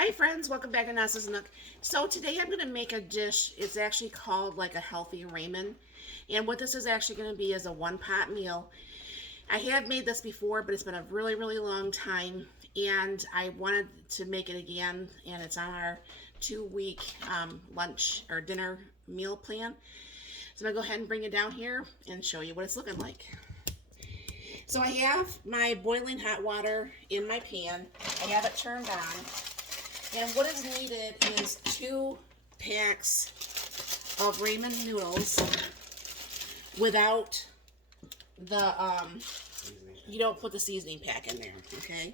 Hi friends, welcome back to Nasa's Nook. So today I'm going to make a dish. It's actually called like a healthy ramen. And what this is actually going to be is a one-pot meal. I have made this before, but it's been a really long time. And I wanted to make it again. And it's on our 2-week lunch or dinner meal plan. So I'm going to go ahead and bring it down here and show you what it's looking like. So I have my boiling hot water in my pan. I have it turned on. And what is needed is 2 packs of ramen noodles without the, you don't put the seasoning pack in there, okay?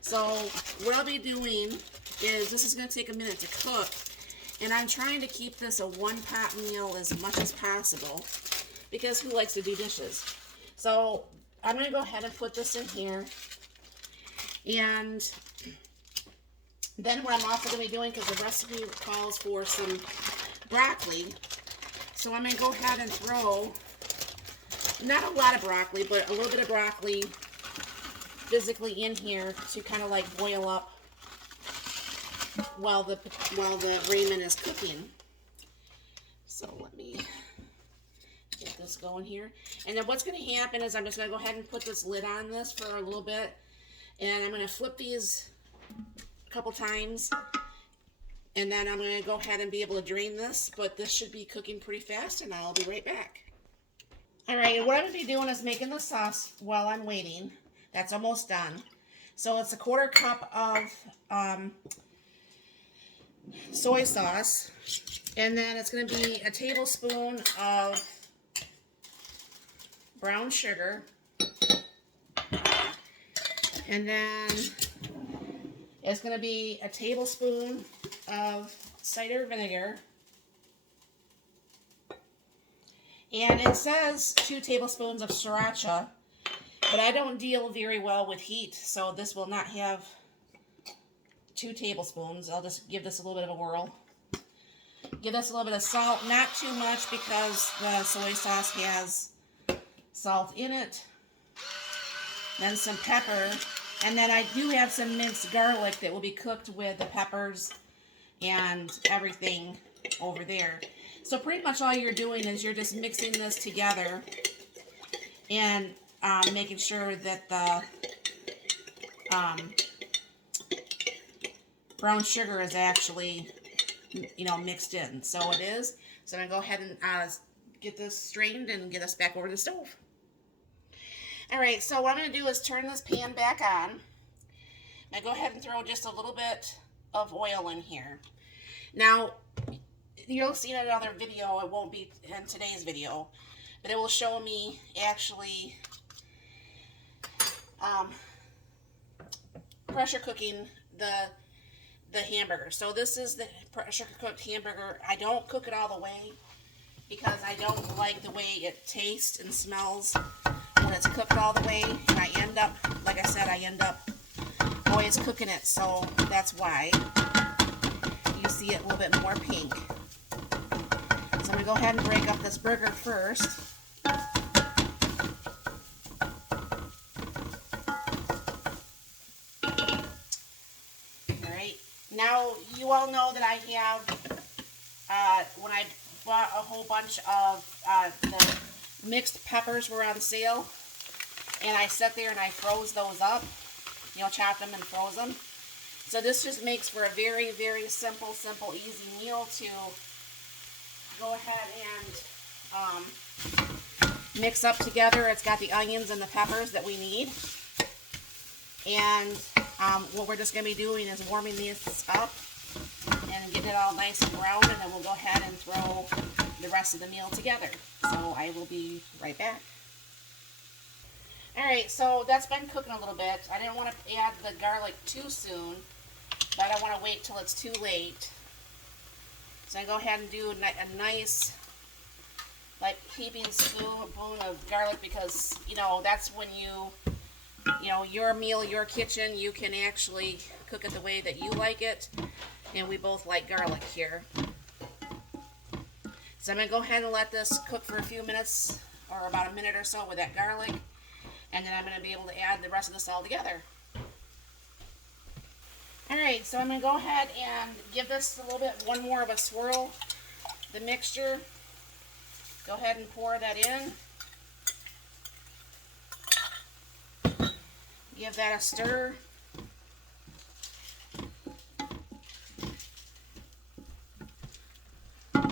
So what I'll be doing is, this is going to take a minute to cook, and I'm trying to keep this a one-pot meal as much as possible, because who likes to do dishes? So I'm going to go ahead and put this in here, and then what I'm also going to be doing, because the recipe calls for some broccoli, so I'm going to go ahead and throw, not a lot of broccoli, but a little bit of broccoli physically in here to kind of like boil up while the ramen is cooking. So let me get this going here. And then what's going to happen is I'm just going to go ahead and put this lid on this for a little bit, and I'm going to flip these couple times, and then I'm going to go ahead and be able to drain this, but this should be cooking pretty fast, and I'll be right back. Alright, and what I'm going to be doing is making the sauce while I'm waiting. That's almost done. So it's a 1/4 cup of soy sauce, and then it's going to be a tablespoon of brown sugar, and then it's going to be a tablespoon of cider vinegar. And it says 2 tablespoons of sriracha, but I don't deal very well with heat, so this will not have 2 tablespoons. I'll just give this a little bit of a whirl. Give this a little bit of salt, not too much because the soy sauce has salt in it. Then some pepper. And then I do have some minced garlic that will be cooked with the peppers and everything over there. So pretty much all you're doing is you're just mixing this together and making sure that the brown sugar is actually, mixed in. So it is. So I'm going to go ahead and get this strained and get us back over to the stove. Alright, so what I'm going to do is turn this pan back on. I go ahead and throw just a little bit of oil in here. Now, you'll see in another video, it won't be in today's video, but it will show me actually pressure cooking the hamburger. So this is the pressure cooked hamburger. I don't cook it all the way because I don't like the way it tastes and smells when it's cooked all the way, and I end up, like I said, always cooking it, so that's why you see it a little bit more pink. So I'm going to go ahead and break up this burger first. Alright, now you all know that I have, when I bought a whole bunch of the mixed peppers were on sale, and I sat there and I froze those up, chopped them and froze them. So this just makes for a very simple, easy meal to go ahead and mix up together. It's got the onions and the peppers that we need, and what we're just going to be doing is warming these up and getting it all nice and brown, and then we'll go ahead and throw the rest of the meal together. So I will be right back. Alright, so that's been cooking a little bit. I didn't want to add the garlic too soon, but I don't want to wait till it's too late. So I go ahead and do a nice, like, heaping spoon of garlic, because, that's when your meal, your kitchen, you can actually cook it the way that you like it, and we both like garlic here. So I'm going to go ahead and let this cook for a few minutes, or about a minute or so with that garlic, and then I'm going to be able to add the rest of this all together. Alright, Alright, so I'm going to go ahead and give this a little bit, one more of a swirl, the mixture. Go ahead and pour that in. Give that a stir. Go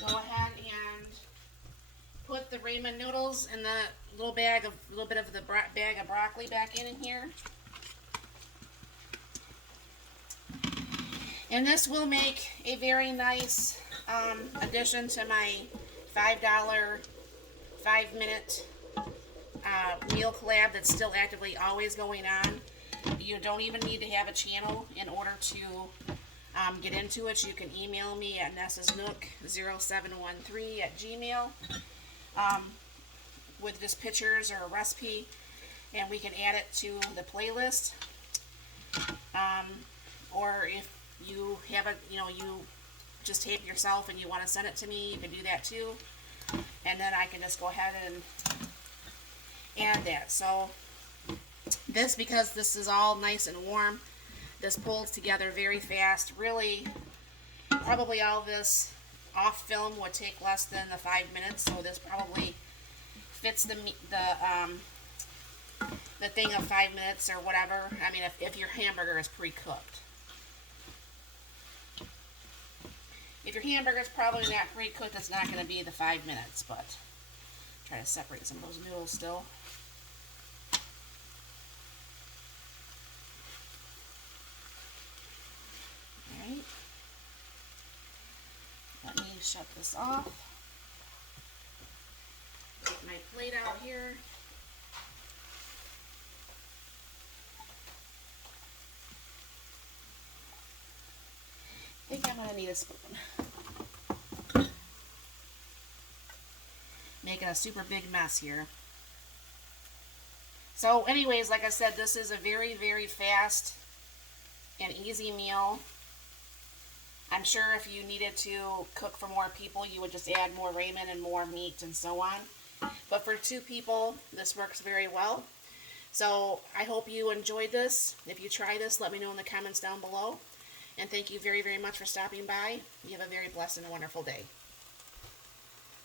ahead and put the ramen noodles in the little bit of the bag of broccoli back in here. And this will make a very nice addition to my $5 5-minute meal collab that's still actively always going on. You don't even need to have a channel in order to get into it. You can email me at nessasnook0713@gmail with just pictures or a recipe, and we can add it to the playlist. Or if you have you just tape yourself and you want to send it to me, you can do that too. And then I can just go ahead and add that. So this, because this is all nice and warm, this pulls together very fast. Really, probably all this off film would take less than the 5 minutes. So this probably fits the thing of 5 minutes or whatever. I mean, if your hamburger is pre-cooked. If your hamburger is probably not pre-cooked, it's not going to be the 5 minutes, but try to separate some of those noodles still. Alright. Let me shut this off. Get my plate out here. I think I'm going to need a spoon. Making a super big mess here. So anyways, like I said, this is a very, very fast and easy meal. I'm sure if you needed to cook for more people, you would just add more ramen and more meat and so on. But for 2 people, this works very well. So I hope you enjoyed this. If you try this, let me know in the comments down below. And thank you very, very much for stopping by. You have a very blessed and wonderful day.